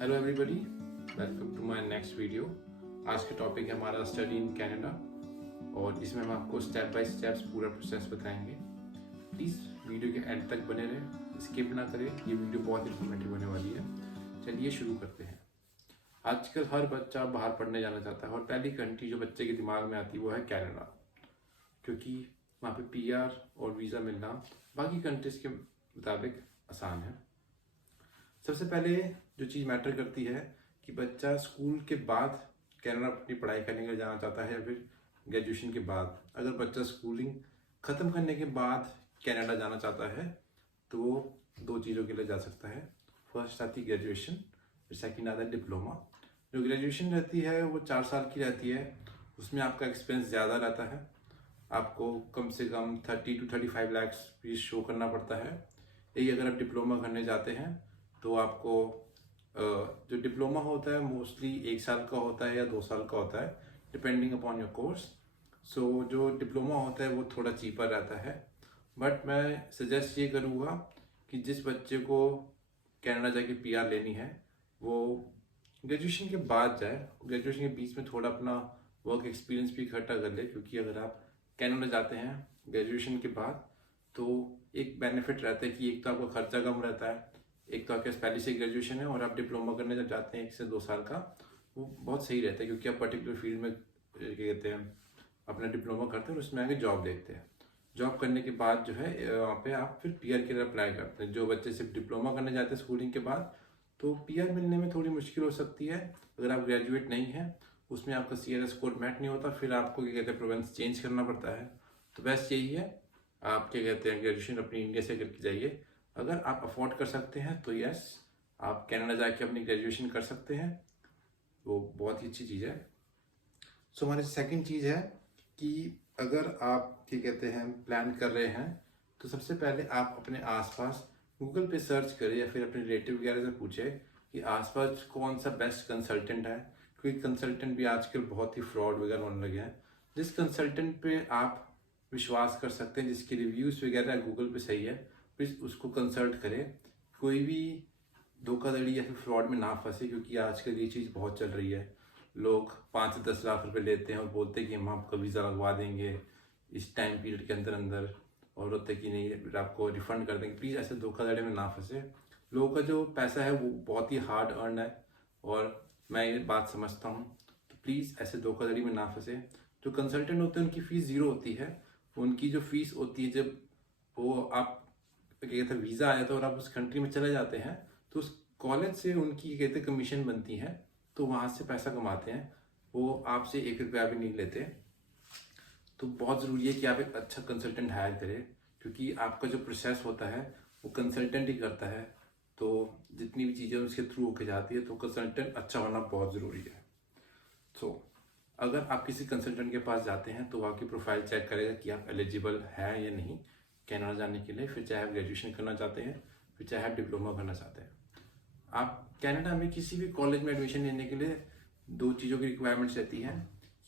Hello everybody, welcome to my next video. आज का topic है हमारा स्टडी इन कनाडा और इसमें हम आपको स्टेप बाय स्टेप्स पूरा प्रोसेस बताएंगे। प्लीज़ वीडियो के एंड तक बने रहें, स्किप ना करें। ये वीडियो बहुत इन्फॉर्मेटिव होने वाली है। चलिए शुरू करते हैं। आजकल हर बच्चा बाहर पढ़ने जाना चाहता है और पहली कंट्री जो बच्चे के दिमाग में आती है वो है कनाडा, क्योंकि वहाँ पे पीआर और वीज़ा मिलना बाकी कंट्रीज़ के मुताबिक आसान है। सबसे पहले जो चीज़ मैटर करती है कि बच्चा स्कूल के बाद कनाडा अपनी पढ़ाई करने के लिए जाना चाहता है या फिर ग्रेजुएशन के बाद। अगर बच्चा स्कूलिंग ख़त्म करने के बाद कनाडा जाना चाहता है तो वो दो चीज़ों के लिए जा सकता है। फर्स्ट आती है ग्रेजुएशन, फिर सेकंड आता है डिप्लोमा। जो ग्रेजुएशन रहती है वो 4 साल की रहती है, उसमें आपका एक्सपेंस ज़्यादा रहता है। आपको कम से कम 30 to 35 लाख फीस शो करना पड़ता है। यही अगर आप डिप्लोमा करने जाते हैं तो आपको जो डिप्लोमा होता है मोस्टली 1 साल का होता है या 2 साल का होता है, डिपेंडिंग अपॉन योर कोर्स। सो जो डिप्लोमा होता है वो थोड़ा चीपर रहता है। बट मैं सजेस्ट ये करूँगा कि जिस बच्चे को कनाडा जाके पीआर लेनी है वो ग्रेजुएशन के बाद जाए। ग्रेजुएशन के बीच में थोड़ा अपना वर्क एक्सपीरियंस भी इकट्ठा कर ले, क्योंकि अगर आप कनाडा जाते हैं ग्रेजुएशन के बाद तो एक बेनिफिट रहता है कि एक तो आपका खर्चा कम रहता है, एक तो आपके पास पहले से ग्रेजुएशन है और आप डिप्लोमा करने जब जाते हैं 1 से 2 साल का, वो बहुत सही रहता है क्योंकि आप पर्टिकुलर फील्ड में क्या कहते हैं अपना डिप्लोमा करते हैं और उसमें आगे जॉब देखते हैं। जॉब करने के बाद जो है वहाँ पे आप फिर पीआर के लिए अप्लाई करते हैं। जो बच्चे सिर्फ डिप्लोमा करने जाते हैं स्कूलिंग के बाद तो पीआर मिलने में थोड़ी मुश्किल हो सकती है। अगर आप ग्रेजुएट नहीं हैं, उसमें आपका CRS स्कोर मैट नहीं होता, फिर आपको क्या कहते हैं प्रोविंस चेंज करना पड़ता है। तो बेस्ट यही है, आप क्या कहते हैं ग्रेजुएशन अपनी इंडिया से करके जाइए। अगर आप अफोर्ड कर सकते हैं तो यस, आप कनाडा जाके अपनी ग्रेजुएशन कर सकते हैं, वो बहुत ही अच्छी चीज़ है। सो हमारी सेकंड चीज़ है कि अगर आप क्या कहते हैं प्लान कर रहे हैं तो सबसे पहले आप अपने आसपास गूगल पे सर्च करें या फिर अपने रिलेटिव वगैरह से पूछें कि आसपास कौन सा बेस्ट कंसल्टेंट है, क्योंकि कंसल्टेंट भी आजकल बहुत ही फ्रॉड वगैरह होने लगे हैं। जिस कंसल्टेंट पे आप विश्वास कर सकते हैं, जिसके रिव्यूज़ वगैरह गूगल पे सही है, प्लीज़ उसको कंसल्ट करें। कोई भी धोखाधड़ी या फिर फ्रॉड में ना फंसे, क्योंकि आजकल ये चीज़ बहुत चल रही है। लोग 5 से 10 लाख रुपए लेते हैं और बोलते हैं कि हम आपका वीज़ा लगवा देंगे इस टाइम पीरियड के अंदर अंदर, और होता है कि नहीं फिर आपको रिफ़ंड कर देंगे। प्लीज़ ऐसे धोखाधड़ी में ना फंसे। लोगों का जो पैसा है वो बहुत ही हार्ड अर्न है और मैं ये बात समझता हूँ, तो प्लीज़ ऐसे धोखाधड़ी में ना फंसे। जो कंसल्टेंट होते हैं उनकी फ़ीस ज़ीरो होती है। उनकी जो फ़ीस होती है जब वो आप क्या कहते हैं वीज़ा आया था और आप उस कंट्री में चले जाते हैं तो उस कॉलेज से उनकी कहते हैं कमीशन बनती है, तो वहाँ से पैसा कमाते हैं। वो आपसे 1 रुपया भी नहीं लेते। तो बहुत ज़रूरी है कि आप एक अच्छा कंसल्टेंट हायर करें, क्योंकि आपका जो प्रोसेस होता है वो कंसल्टेंट ही करता है। तो जितनी भी चीज़ें उसके थ्रू होके जाती है तो कंसल्टेंट अच्छा होना बहुत ज़रूरी है। सो अगर आप किसी कंसल्टेंट के पास जाते हैं तो आपकी प्रोफाइल चेक करेगा कि आप एलिजिबल हैं या नहीं कनाडा जाने के लिए, फिर चाहे आप ग्रेजुएशन करना चाहते हैं, फिर चाहे आप डिप्लोमा करना चाहते हैं। आप कनाडा में किसी भी कॉलेज में एडमिशन लेने के लिए 2 चीज़ों की रिक्वायरमेंट्स रहती हैं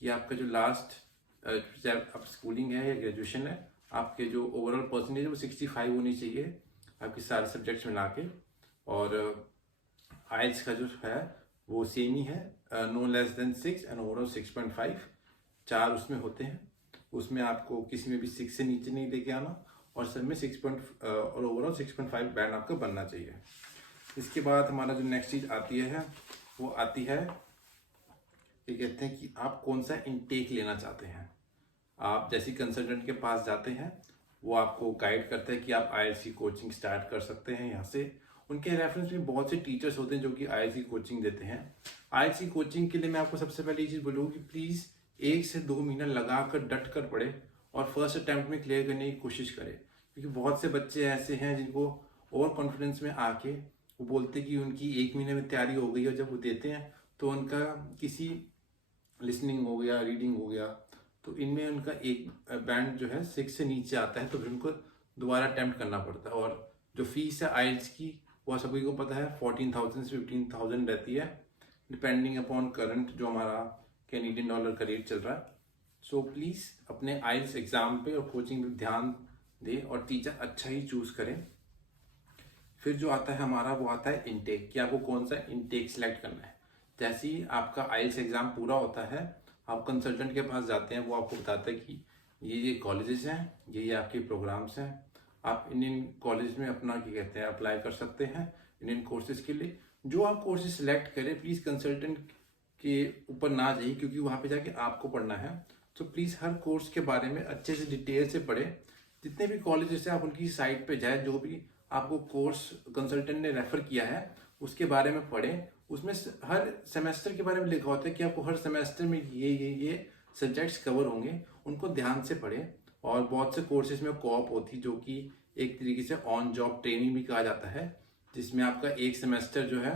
कि आपका जो लास्ट चाहे आप स्कूलिंग है या ग्रेजुएशन है, आपके जो ओवरऑल परसेंटेज है वो 65 होनी चाहिए आपके सारे सब्जेक्ट्स मिला के। और आइल्स का जो है वो सेम ही है, no less than 6 and overall 6.5। 4 उसमें होते हैं, उसमें आपको किसी में भी 6 से नीचे नहीं लेके आना और सब में 6 और ओवरऑल 6.5 बैंड आपका बनना चाहिए। इसके बाद हमारा जो नेक्स्ट चीज़ आती है वो आती है ये कहते हैं कि आप कौन सा इनटेक लेना चाहते हैं। आप जैसी कंसल्टेंट के पास जाते हैं वो आपको गाइड करता है कि आप IELTS की कोचिंग स्टार्ट कर सकते हैं यहाँ से। उनके रेफरेंस में बहुत से टीचर्स होते हैं जो कि IELTS की कोचिंग देते हैं। IELTS की कोचिंग के लिए मैं आपको सबसे पहले ये चीज़ बोलूँगी कि प्लीज़ 1 से 2 महीना लगा कर डट कर पढ़े और फर्स्ट अटैम्प्ट में क्लियर करने की कोशिश करें, क्योंकि बहुत से बच्चे ऐसे हैं जिनको ओवर कॉन्फिडेंस में आके वो बोलते कि उनकी 1 महीने में तैयारी हो गई और जब वो देते हैं तो उनका किसी लिसनिंग हो गया, रीडिंग हो गया, तो इनमें उनका एक बैंड जो है 6 से नीचे आता है, तो फिर उनको दोबारा अटैम्प्ट करना पड़ता है। और जो फीस है IELTS की वो सभी को पता है 14,000 से 15,000 रहती है, डिपेंडिंग अपॉन करंट जो हमारा कैनेडियन डॉलर का रेट चल रहा है। सो प्लीज़ अपने IELTS एग्ज़ाम पे और कोचिंग पे ध्यान दें और टीचर अच्छा ही चूज़ करें। फिर जो आता है हमारा वो आता है इनटेक, कि आपको कौन सा इनटेक सिलेक्ट करना है। जैसे ही आपका आइल्स एग्जाम पूरा होता है, आप कंसल्टेंट के पास जाते हैं, वो आपको बताता है कि ये कॉलेजेस हैं, ये आपके प्रोग्राम्स हैं, आप इन कॉलेज में अपना क्या कहते हैं अप्लाई कर सकते हैं इन कोर्सेज के लिए। जो आप कोर्सेज सिलेक्ट करें, प्लीज़ कंसल्टेंट के ऊपर ना जाइए, क्योंकि वहाँ पे जाके आपको पढ़ना है। तो प्लीज़ हर कोर्स के बारे में अच्छे से डिटेल से पढ़ें। जितने भी कॉलेजेस हैं आप उनकी साइट पे जाए, जो भी आपको कोर्स कंसल्टेंट ने रेफर किया है उसके बारे में पढ़ें। उसमें हर सेमेस्टर के बारे में लिखा होता है कि आपको हर सेमेस्टर में ये सब्जेक्ट्स कवर होंगे, उनको ध्यान से पढ़ें। और बहुत से कोर्सेज में कोऑप होती है, जो कि एक तरीके से ऑन जॉब ट्रेनिंग भी कहा जाता है, जिसमें आपका एक सेमेस्टर जो है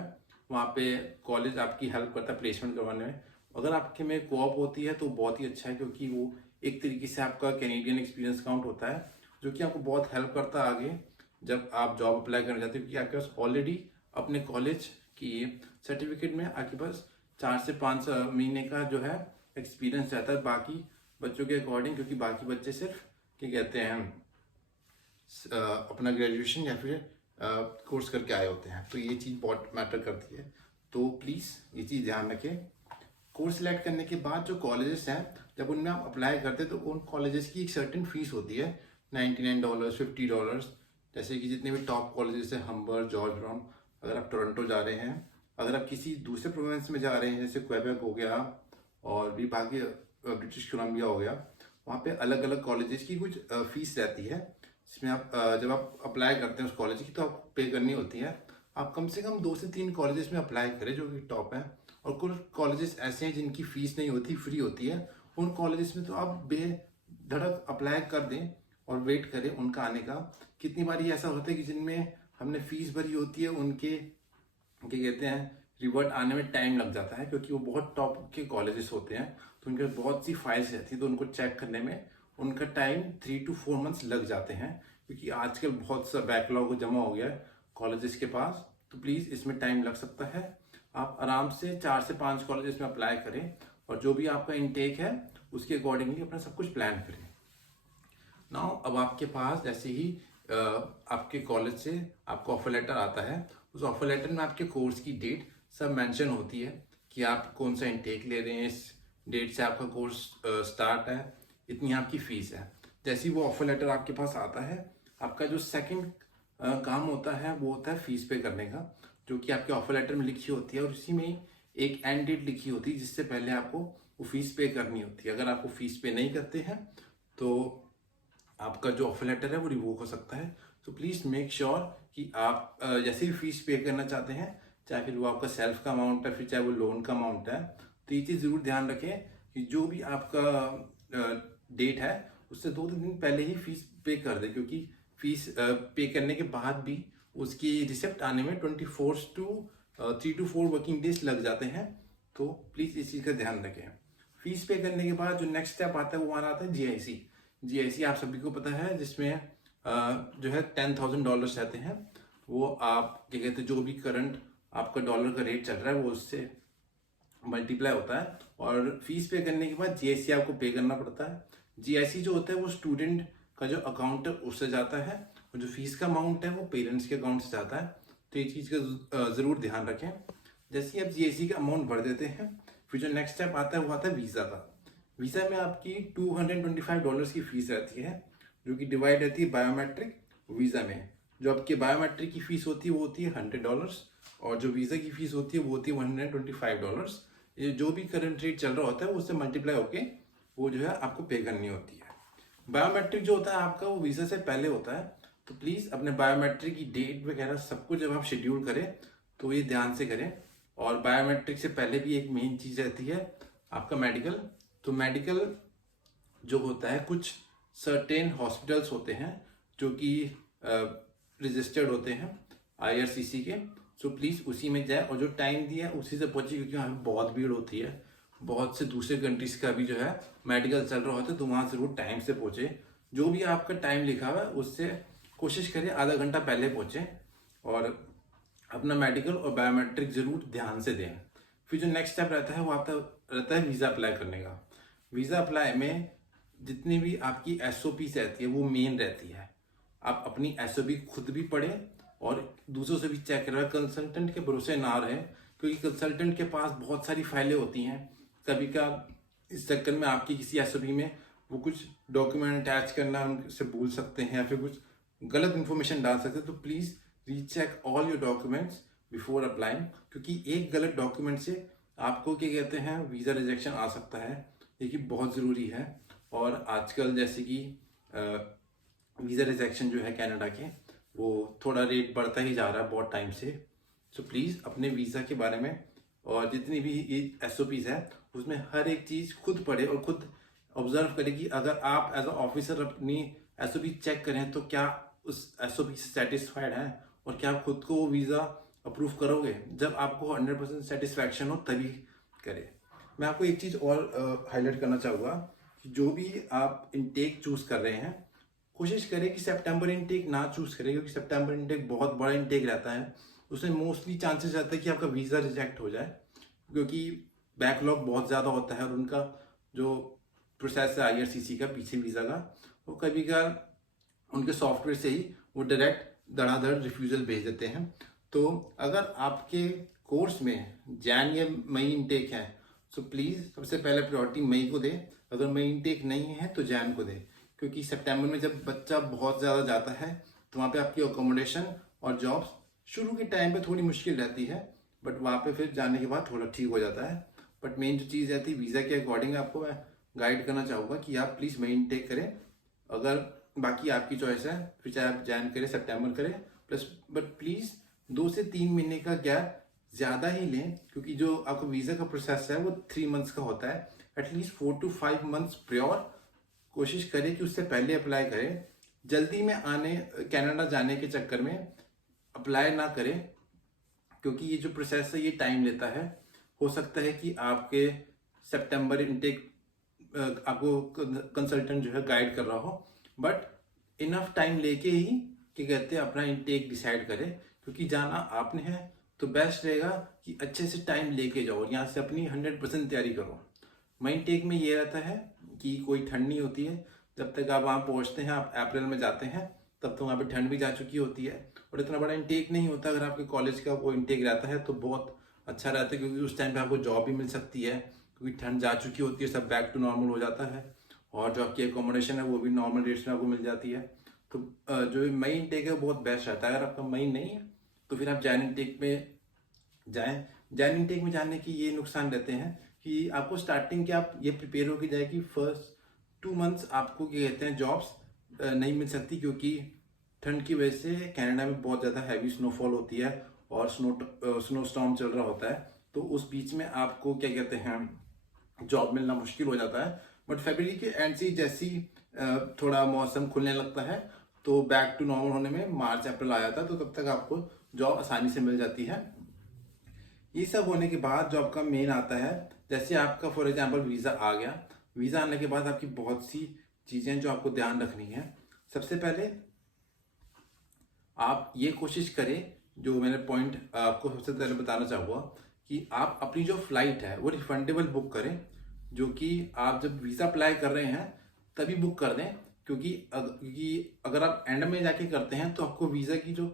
वहाँ पे कॉलेज आपकी हेल्प करता है प्लेसमेंट करवाने में। अगर आपके में कोऑप होती है तो बहुत ही अच्छा है, क्योंकि वो एक तरीके से आपका कैनेडियन एक्सपीरियंस काउंट होता है, जो कि आपको बहुत हेल्प करता है आगे जब आप जॉब अप्लाई करना चाहते हो, क्योंकि आपके पास ऑलरेडी अपने कॉलेज की सर्टिफिकेट में आपके पास 4 से 5 महीने का जो है एक्सपीरियंस रहता है बाकी बच्चों के अकॉर्डिंग, क्योंकि बाकी बच्चे सिर्फ क्या कहते हैं अपना ग्रेजुएशन या फिर कोर्स करके आए होते हैं। तो ये चीज़ बहुत मैटर करती है, तो प्लीज़ ये चीज़ ध्यान रखें। कोर्स सिलेक्ट करने के बाद जो कॉलेजेस हैं, जब उनमें आप अप्लाई करते हैं तो उन कॉलेजेस की एक सर्टेन फीस होती है, $99, $50। जैसे कि जितने भी टॉप कॉलेजेस हैं, हम्बर, जॉर्ज टाउन, अगर आप टोरंटो जा रहे हैं, अगर आप किसी दूसरे प्रोविंस में जा रहे हैं जैसे क्वेबेक हो गया और भी बाकी ब्रिटिश कोलंबिया हो गया, वहाँ पे अलग अलग कॉलेजेस की कुछ फीस रहती है, जिसमें आप जब आप अप्लाई करते हैं उस कॉलेज की तो आप पे करनी होती है। आप कम से कम 2 से 3 कॉलेजेस में अप्लाई करें जो कि टॉप हैं, और कुछ कॉलेजेस ऐसे हैं जिनकी फीस नहीं होती, फ्री होती है। उन कॉलेजेस में तो आप बेधड़क अप्लाई कर दें और वेट करें उनका आने का। कितनी बार ये ऐसा होता है कि जिनमें हमने फीस भरी होती है उनके क्या कहते हैं रिवर्ट आने में टाइम लग जाता है, क्योंकि वो बहुत टॉप के कॉलेजेस होते हैं, तो उनके बहुत सी फाइल्स रहती है, तो उनको चेक करने में उनका टाइम 3 to 4 months लग जाते हैं, क्योंकि आजकल बहुत सा बैकलॉग जमा हो गया है कॉलेजेस के पास। तो प्लीज़ इसमें टाइम लग सकता है। आप आराम से 4 से 5 कॉलेजेस में अप्लाई करें, और जो भी आपका इनटेक है उसके अकॉर्डिंगली अपना सब कुछ प्लान करें। नाउ अब आपके पास जैसे ही आपके कॉलेज से आपको ऑफर लेटर आता है, उस ऑफर लेटर में आपके कोर्स की डेट सब मेंशन होती है कि आप कौन सा इनटेक ले रहे हैं, इस डेट से आपका कोर्स स्टार्ट है, इतनी आपकी फीस है। जैसे ही वो ऑफर लेटर आपके पास आता है, आपका जो सेकंड काम होता है वो होता है फीस पे करने का, जो कि आपके ऑफर लेटर में लिखी होती है, और उसी में एक एंड डेट लिखी होती है जिससे पहले आपको वो फीस पे करनी होती है। अगर आप वो फीस पे नहीं करते हैं तो आपका जो ऑफर लेटर है वो रिवोक हो सकता है। तो प्लीज़ मेक श्योर कि आप जैसे भी फीस पे करना चाहते हैं, चाहे फिर वो आपका सेल्फ का अमाउंट है, फिर चाहे वो लोन का अमाउंट है, तो ये चीज़ ज़रूर ध्यान रखें कि जो भी आपका डेट है उससे 2-3 दिन पहले ही फीस पे कर दें, क्योंकि फीस पे करने के बाद भी उसकी रिसिप्ट आने में 24 to 3 to 4 वर्किंग डेज लग जाते हैं। तो प्लीज़ इस चीज़ का ध्यान रखें। फीस पे करने के बाद जो नेक्स्ट स्टेप आता है वो हमारा आता है GIC। GIC आप सभी को पता है, जिसमें जो है $10,000 रहते हैं। वो आप क्या कहते हैं जो भी करंट आपका डॉलर का रेट चल रहा है वो उससे मल्टीप्लाई होता है, और फीस पे करने के बाद GIC आपको पे करना पड़ता है। GIC जो होता है वो स्टूडेंट का जो अकाउंट है उससे जाता है, और जो फीस का अमाउंट है वो पेरेंट्स के अकाउंट से जाता है। तो ये चीज़ का ज़रूर ध्यान रखें। जैसे ही आप GIC का अमाउंट भर देते हैं, फिर जो नेक्स्ट स्टेप आता है वो आता है वीज़ा का। वीज़ा में आपकी $225 की फीस रहती है, जो कि डिवाइड रहती है बायोमेट्रिक वीज़ा में। जो आपकी बायोमेट्रिक की फीस होती है वो होती है $100, और जो वीज़ा की फीस होती है वो होती है $125। ये जो भी करंट रेट चल रहा होता है उससे मल्टीप्लाई होके वो जो है आपको पे करनी होती है। बायोमेट्रिक जो होता है आपका वो वीज़ा से पहले होता है, तो प्लीज़ अपने बायोमेट्रिक की डेट वगैरह सब कुछ जब आप शेड्यूल करें तो ये ध्यान से करें। और बायोमेट्रिक से पहले भी एक मेन चीज़ रहती है आपका मेडिकल। तो मेडिकल जो होता है, कुछ सर्टेन हॉस्पिटल्स होते हैं जो कि रजिस्टर्ड होते हैं IRCC के, सो प्लीज़ उसी में जाए, और जो टाइम दिया है उसी से पहुँचे, क्योंकि वहाँ पे बहुत भीड़ होती है, बहुत से दूसरे कंट्रीज़ का भी जो है मेडिकल चल रहा होता है, तो वहाँ ज़रूर टाइम से पहुँचे। जो भी आपका टाइम लिखा हुआ है उससे कोशिश करें आधा घंटा पहले पहुँचे, और अपना मेडिकल और बायोमेट्रिक ज़रूर ध्यान से दें। फिर जो नेक्स्ट स्टेप रहता है वो आपका रहता है वीज़ा अप्लाई करने का। वीज़ा अप्लाई में जितनी भी आपकी SOPs रहती है वो मेन रहती है। आप अपनी SOP खुद भी पढ़ें और दूसरों से भी चेक करवाएं। कंसल्टेंट के भरोसे ना रहे, क्योंकि कंसल्टेंट के पास बहुत सारी फाइलें होती हैं। कभी का इस चक्कर में आपकी किसी एसओपी में वो कुछ डॉक्यूमेंट अटैच करना उनसे भूल सकते हैं या फिर कुछ गलत इन्फॉर्मेशन डाल सकते हैं। तो please recheck all your documents before applying, क्योंकि एक गलत डॉक्यूमेंट से आपको क्या कहते हैं वीज़ा रिजेक्शन आ सकता है, ये कि बहुत ज़रूरी है। और आजकल जैसे कि वीज़ा रिजेक्शन जो है कनाडा के, वो थोड़ा रेट बढ़ता ही जा रहा है बहुत टाइम से। सो प्लीज़ अपने वीज़ा के बारे में और जितनी भी एसओपीज़ है उसमें हर एक चीज़ खुद पढ़े और खुद ऑब्जर्व करें कि अगर आप एज अ ऑफिसर अपनी एसओपी चेक करें तो क्या उस एसओपी से सेटिस्फाइड हैं और क्या आप खुद को वीज़ा अप्रूव करोगे। जब आपको 100% सेटिस्फैक्शन हो तभी करें। मैं आपको एक चीज़ और हाईलाइट करना चाहूँगा कि जो भी आप इनटेक चूज़ कर रहे हैं, कोशिश करें कि सितंबर इनटेक ना चूज़ करें, क्योंकि सितंबर इनटेक बहुत बड़ा इनटेक रहता है। उसमें मोस्टली चांसेस रहता है कि आपका वीज़ा रिजेक्ट हो जाए, क्योंकि बैकलॉग बहुत ज़्यादा होता है और उनका जो प्रोसेस है आईआरसीसी का पीछे वीज़ा का, वो कभी कभार उनके सॉफ्टवेयर से ही वो डायरेक्ट धड़ाधड़ रिफ्यूज़ल भेज देते हैं। तो अगर आपके कोर्स में जैन या मई इनटेक है तो प्लीज़ सबसे पहले प्रायोरिटी मई को दें। अगर मई इनटेक नहीं है तो जैन को दें, क्योंकि सितंबर में जब बच्चा बहुत ज़्यादा जाता है तो वहाँ पे आपकी अकोमोडेशन और जॉब्स शुरू के टाइम पे थोड़ी मुश्किल रहती है, बट वहाँ पे फिर जाने के बाद थोड़ा ठीक हो जाता है। बट मेन जो चीज़ रहती है वीज़ा के अकॉर्डिंग आपको मैं गाइड करना चाहूँगा कि आप प्लीज़ मई इनटेक करें। अगर बाकी आपकी चॉइस है, फिर चाहे आप जैन करें सितंबर करें प्लस, बट प्लीज़ 2 से 3 महीने का गैप ज़्यादा ही लें, क्योंकि जो आपका वीज़ा का प्रोसेस है वो 3 मंथ्स का होता है। एटलीस्ट 4 to 5 मंथ्स प्योर कोशिश करें कि उससे पहले अप्लाई करें। जल्दी में आने कनाडा जाने के चक्कर में अप्लाई ना करें, क्योंकि ये जो प्रोसेस है ये टाइम लेता है। हो सकता है कि आपके सितंबर इनटेक आपको कंसल्टेंट जो है गाइड कर रहा हो, बट इनफ टाइम लेके ही क्या कहते हैं अपना इनटेक डिसाइड करें, क्योंकि जाना आपने है तो बेस्ट रहेगा कि अच्छे से टाइम लेके जाओ, यहाँ से अपनी 100% तैयारी करो। मई इनटेक में ये रहता है कि कोई ठंड नहीं होती है। जब तक आप वहाँ पहुँचते हैं, आप अप्रैल में जाते हैं, तब तक वहाँ पे ठंड भी जा चुकी होती है और इतना बड़ा इनटेक नहीं होता। अगर आपके कॉलेज का वो इनटेक रहता है तो बहुत अच्छा रहता है, क्योंकि उस टाइम पे आपको जॉब भी मिल सकती है, क्योंकि ठंड जा चुकी होती है, सब बैक टू नॉर्मल हो जाता है और जो आपकी एकोमोडेशन है वो भी नॉर्मल रेट्स में आपको मिल जाती है। तो जो मई इनटेक है वो बहुत बेस्ट रहता है। अगर आपका मई नहीं है तो फिर आप जैन इनटेक में जाएं। जैन इनटेक में जाने की ये नुकसान रहते हैं कि आपको स्टार्टिंग के आप ये प्रिपेयर हो कि जाए कि फर्स्ट 2 मंथ्स आपको क्या कहते हैं जॉब्स नहीं मिल सकती, क्योंकि ठंड की वजह से कनाडा में बहुत ज़्यादा हैवी स्नोफॉल होती है और स्नो स्टॉर्म चल रहा होता है। तो उस बीच में आपको क्या कहते हैं जॉब मिलना मुश्किल हो जाता है। बट फरवरी के एंड से जैसी थोड़ा मौसम खुलने लगता है तो बैक टू नॉर्मल होने में मार्च अप्रैल आ जाता है, तो तब तक आपको जॉब आसानी से मिल जाती है। ये सब होने के बाद जो आपका मेन आता है, जैसे आपका फॉर एग्जांपल वीज़ा आ गया, वीज़ा आने के बाद आपकी बहुत सी चीज़ें जो आपको ध्यान रखनी है। सबसे पहले आप ये कोशिश करें, जो मैंने पॉइंट आपको सबसे पहले बताना चाहूँगा, कि आप अपनी जो फ्लाइट है वो रिफंडेबल बुक करें, जो कि आप जब वीज़ा अप्लाई कर रहे हैं तभी बुक कर दें, क्योंकि अगर आप एंड में जाके करते हैं तो आपको वीज़ा की जो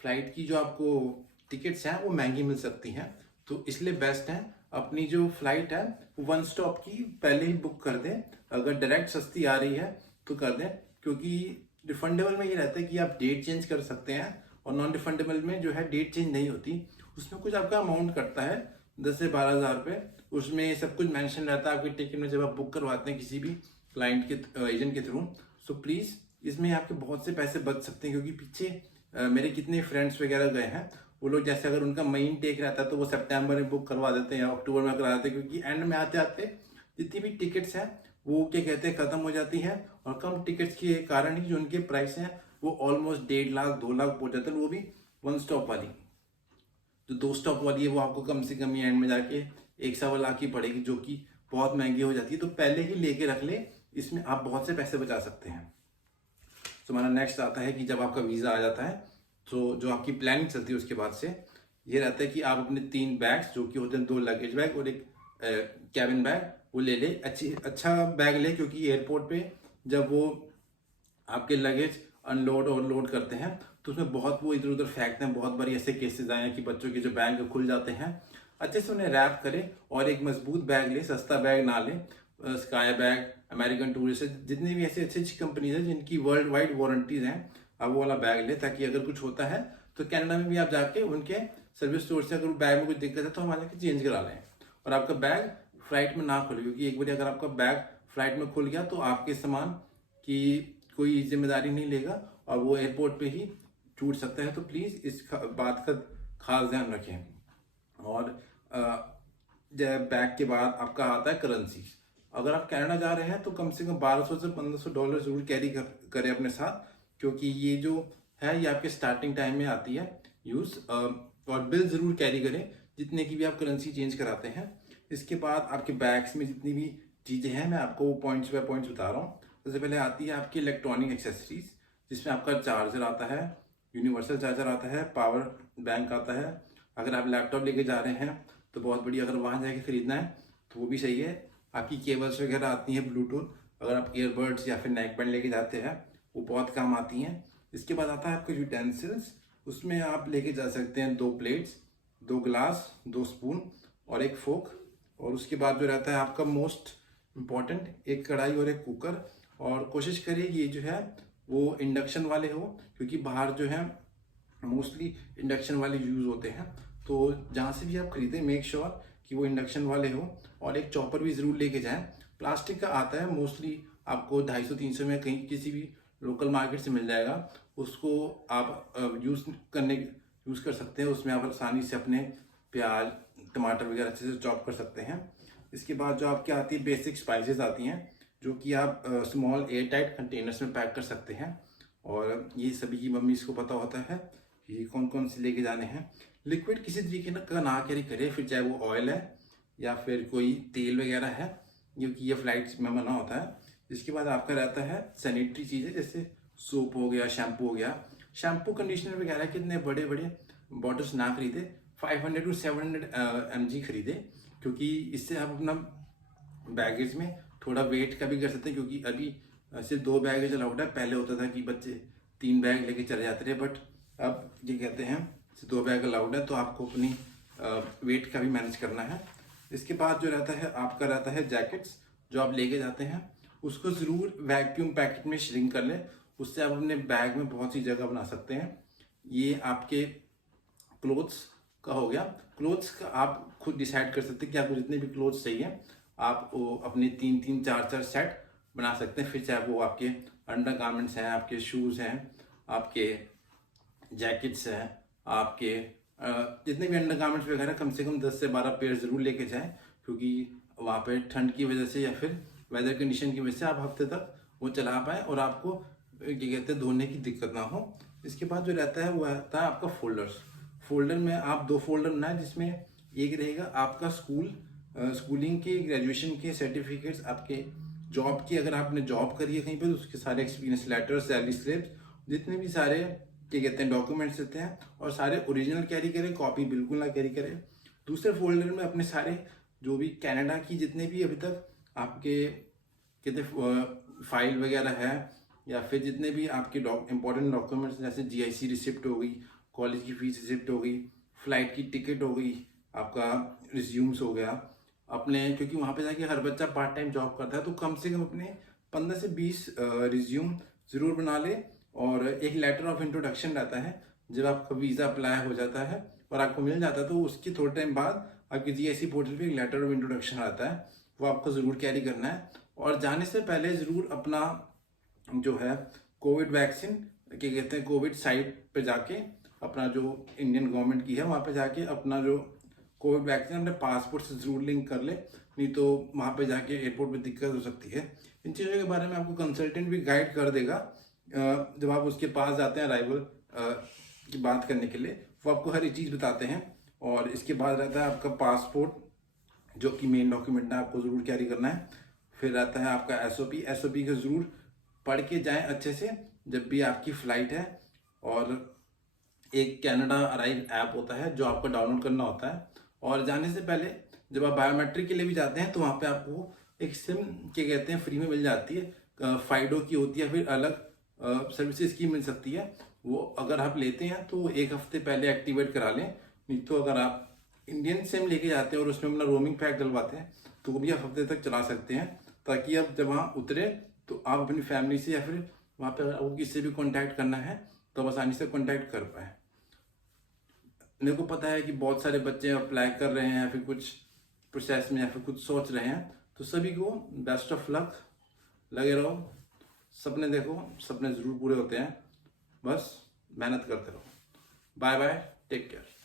फ्लाइट की जो आपको टिकट्स हैं वो महंगी मिल सकती हैं। तो इसलिए बेस्ट है अपनी जो फ्लाइट है वन स्टॉप की पहले ही बुक कर दें। अगर डायरेक्ट सस्ती आ रही है तो कर दें, क्योंकि रिफंडेबल में ये रहता है कि आप डेट चेंज कर सकते हैं और नॉन रिफंडेबल में जो है डेट चेंज नहीं होती। उसमें कुछ आपका अमाउंट कटता है 10 से 12 हज़ार रुपये, उसमें सब कुछ मेंशन रहता है आपकी टिकट में जब आप बुक करवाते हैं किसी भी क्लाइंट के एजेंट के थ्रू। सो प्लीज़ इसमें आपके बहुत से पैसे बच सकते हैं, क्योंकि पीछे मेरे कितने फ्रेंड्स वगैरह गए हैं, वो लोग जैसे अगर उनका मई इनटेक रहता है तो वो सितंबर में बुक करवा देते हैं या अक्टूबर में करवा देते हैं, क्योंकि एंड में आते आते जितनी भी टिकट्स हैं वो क्या कहते हैं ख़त्म हो जाती हैं और कम टिकट्स के कारण ही जो उनके प्राइस हैं वो ऑलमोस्ट 1.5 लाख 2 लाख पहुँच जाते हैं, वो भी वन स्टॉप वाली। जो 2 स्टॉप वाली है वो आपको कम से कम एंड में जाके 1 सवा लाख की पड़ेगी, जो कि बहुत महंगी हो जाती है। तो पहले ही लेके रख ले, इसमें आप बहुत से पैसे बचा सकते हैं। तो हमारा नेक्स्ट आता है कि जब आपका वीज़ा आ जाता है तो जो आपकी प्लानिंग चलती है उसके बाद से ये रहता है कि आप अपने 3 बैग्स जो कि होते हैं 2 लगेज बैग और एक कैबिन बैग वो ले ले। अच्छा बैग ले, क्योंकि एयरपोर्ट पे जब वो आपके लगेज अनलोड और लोड करते हैं तो उसमें बहुत वो इधर उधर फेंकते हैं। बहुत बारी ऐसे केसेस आए हैं कि बच्चों के जो बैग खुल जाते हैं। अच्छे से उन्हें रैप करें और एक मजबूत बैग ले, सस्ता बैग ना ले। स्काई बैग, अमेरिकन टूरिस्ट, जितनी भी ऐसी अच्छी अच्छी कंपनीज हैं जिनकी वर्ल्ड वाइड वारंटीज हैं, आप वो वाला बैग ले, ताकि अगर कुछ होता है तो कनाडा में भी आप जाके उनके सर्विस स्टोर से अगर बैग में कुछ दिक्कत है तो हम आके चेंज करा लें। और आपका बैग फ्लाइट में ना खुले, क्योंकि एक बार अगर आपका बैग फ्लाइट में खुल गया तो आपके सामान की कोई जिम्मेदारी नहीं लेगा और वो एयरपोर्ट पे ही टूट सकता है। तो प्लीज़ इस बात का खास ध्यान रखें। और बैग के बाद आपका आता है करेंसी। अगर आप कनाडा जा रहे हैं तो कम से कम $1200 से $1500 जरूर कैरी करें अपने साथ, क्योंकि ये जो है ये आपके स्टार्टिंग टाइम में आती है यूज़। और बिल ज़रूर कैरी करें जितने की भी आप करेंसी चेंज कराते हैं। इसके बाद आपके बैग्स में जितनी भी चीज़ें हैं मैं आपको पॉइंट्स बाय पॉइंट्स बता रहा हूँ। सबसे पहले आती है आपकी इलेक्ट्रॉनिक एक्सेसरीज, जिसमें आपका चार्जर आता है, यूनिवर्सल चार्जर आता है, पावर बैंक आता है। अगर आप लैपटॉप लेके जा रहे हैं तो बहुत बढ़िया, अगर वहाँ जाके खरीदना है तो वो भी सही है। आपकी केबल्स वगैरह आती हैं ब्लूटूथ, अगर आप ईयरबड्स या फिर नेक बैंड लेके जाते हैं वो बहुत काम आती हैं। इसके बाद आता है आपके यूटेंसिल्स, उसमें आप लेके जा सकते हैं 2 प्लेट्स, 2 ग्लास, 2 स्पून और 1 फोक। और उसके बाद जो रहता है आपका मोस्ट इम्पॉर्टेंट, एक कढ़ाई और एक कुकर। और कोशिश करिए कि ये जो है वो इंडक्शन वाले हो, क्योंकि बाहर जो है मोस्टली इंडक्शन वाले यूज़ होते हैं। तो जहाँ से भी आप खरीदें मेक श्योर कि वो इंडक्शन वाले हो। और एक चॉपर भी ज़रूर लेके जाएं। प्लास्टिक का आता है मोस्टली, आपको 250-300 में कहीं किसी भी लोकल मार्केट से मिल जाएगा। उसको आप यूज़ कर सकते हैं। उसमें आप आसानी से अपने प्याज टमाटर वगैरह अच्छे से चॉप कर सकते हैं। इसके बाद जो आपकी आती है बेसिक स्पाइसेस आती हैं, जो कि आप स्मॉल एयर टाइट कंटेनर्स में पैक कर सकते हैं। और ये सभी की मम्मीज़ को पता होता है कि कौन कौन से लेके जाने हैं। लिक्विड किसी तरीके का ना कैरी करें, फिर चाहे वो ऑयल है या फिर कोई तेल वगैरह है, क्योंकि ये फ्लाइट्स में मना होता है। इसके बाद आपका रहता है सैनिटरी चीज़ें, जैसे सोप हो गया, शैम्पू हो गया। शैम्पू कंडीशनर वगैरह के इतने बड़े बड़े बॉटल्स ना खरीदे, 500 to 700 mg खरीदे, क्योंकि इससे आप अपना बैगेज में थोड़ा वेट का भी कर सकते हैं। क्योंकि अभी सिर्फ 2 बैगेज अलाउड है, पहले होता था कि बच्चे 3 बैग लेके चले जाते थे, बट अब ये कहते हैं 2 बैग अलाउड है। तो आपको अपनी वेट का भी मैनेज करना है। इसके बाद जो रहता है आपका रहता है जैकेट्स, जो आप लेके जाते हैं उसको ज़रूर वैक्यूम पैकेट में श्रिंक कर लें। उससे आप अपने बैग में बहुत सी जगह बना सकते हैं। ये आपके क्लोथ्स का हो गया। क्लोथ्स का आप खुद डिसाइड कर सकते हैं कि आपको जितने भी क्लोथ्स चाहिए आप वो अपने 3-3, 4-4 सेट बना सकते हैं। फिर चाहे वो आपके अंडर गारमेंट्स हैं, आपके शूज़ हैं, आपके जैकेट्स हैं, आपके जितने भी अंडर गारमेंट्स वगैरह, कम से कम 10 से 12 पेयर ज़रूर लेके जाएं। क्योंकि वहाँ पे ठंड की वजह से या फिर वेदर कंडीशन की वजह से आप हफ्ते तक वो चला पाएँ और आपको ये कहते हैं धोने की दिक्कत ना हो। इसके बाद जो रहता है वो आता है आपका फोल्डर्स। फोल्डर में आप 2 फोल्डर बनाएं, जिसमें एक रहेगा आपका स्कूलिंग के, ग्रेजुएशन के सर्टिफिकेट्स, आपके जॉब की, अगर आपने जॉब करी है कहीं पर तो उसके सारे एक्सपीरियंस लेटर, सैलरी स्लिप्स, जितने भी सारे क्या कहते हैं डॉक्यूमेंट्स रहते हैं, और सारे ओरिजिनल कैरी करें, कॉपी बिल्कुल ना कैरी करें। दूसरे फोल्डर में अपने सारे जो भी कनाडा की जितने भी अभी तक आपके कहते फाइल वगैरह है, या फिर जितने भी आपके इंपॉर्टेंट डॉक्यूमेंट्स, जैसे GIC रिसिप्ट हो गई, कॉलेज की फीस रिसिप्ट हो गई, फ्लाइट की टिकट हो गई, आपका रिज्यूम्स हो गया अपने। क्योंकि वहाँ पे जाके हर बच्चा पार्ट टाइम जॉब करता है, तो कम से कम अपने 15 से 20 रिज्यूम ज़रूर बना ले। और एक लेटर ऑफ इंट्रोडक्शन रहता है, जब आपका वीज़ा अप्लाई हो जाता है और आपको मिल जाता है तो उसके थोड़े टाइम बाद आपकी GIC पोर्टल पे एक लेटर ऑफ इंट्रोडक्शन आता है, वो आपको ज़रूर कैरी करना है। और जाने से पहले ज़रूर अपना जो है कोविड वैक्सीन क्या कहते हैं, कोविड साइट पे जाके अपना जो इंडियन गवर्नमेंट की है वहाँ पे जाके अपना जो कोविड वैक्सीन अपने पासपोर्ट से ज़रूर लिंक कर ले, नहीं तो वहाँ पे जाके एयरपोर्ट पे दिक्कत हो सकती है। इन चीज़ों के बारे में आपको कंसल्टेंट भी गाइड कर देगा जब आप उसके पास जाते हैं अराइवल की बात करने के लिए, वो आपको हर एक चीज़ बताते हैं। और इसके बाद रहता है आपका पासपोर्ट, जो कि मेन डॉक्यूमेंट है, आपको ज़रूर कैरी करना है। फिर रहता है आपका SOP को ज़रूर पढ़ के जाएं अच्छे से जब भी आपकी फ़्लाइट है। और एक कनाडा अराइव ऐप होता है जो आपको डाउनलोड करना होता है। और जाने से पहले जब आप बायोमेट्रिक के लिए भी जाते हैं तो वहाँ पे आपको एक सिम क्या कहते हैं फ्री में मिल जाती है, फाइडो की होती है, फिर अलग सर्विसेज की मिल सकती है। वो अगर आप लेते हैं तो 1 हफ्ते पहले एक्टिवेट करा लें, नहीं तो अगर आप इंडियन सिम लेके जाते हैं और उसमें अपना रोमिंग पैक डलवाते हैं तो वो भी आप हफ्ते तक चला सकते हैं, ताकि आप जब वहाँ उतरे तो आप अपनी फैमिली से या फिर वहाँ पे आपको किसी भी कांटेक्ट करना है तो आप आसानी से कांटेक्ट कर पाए। मेरे को पता है कि बहुत सारे बच्चे अप्लाई कर रहे हैं या फिर कुछ प्रोसेस में या फिर कुछ सोच रहे हैं, तो सभी को बेस्ट ऑफ लक। लगे रहो, सपने देखो, सपने ज़रूर पूरे होते हैं, बस मेहनत करते रहो। Bye bye, take care.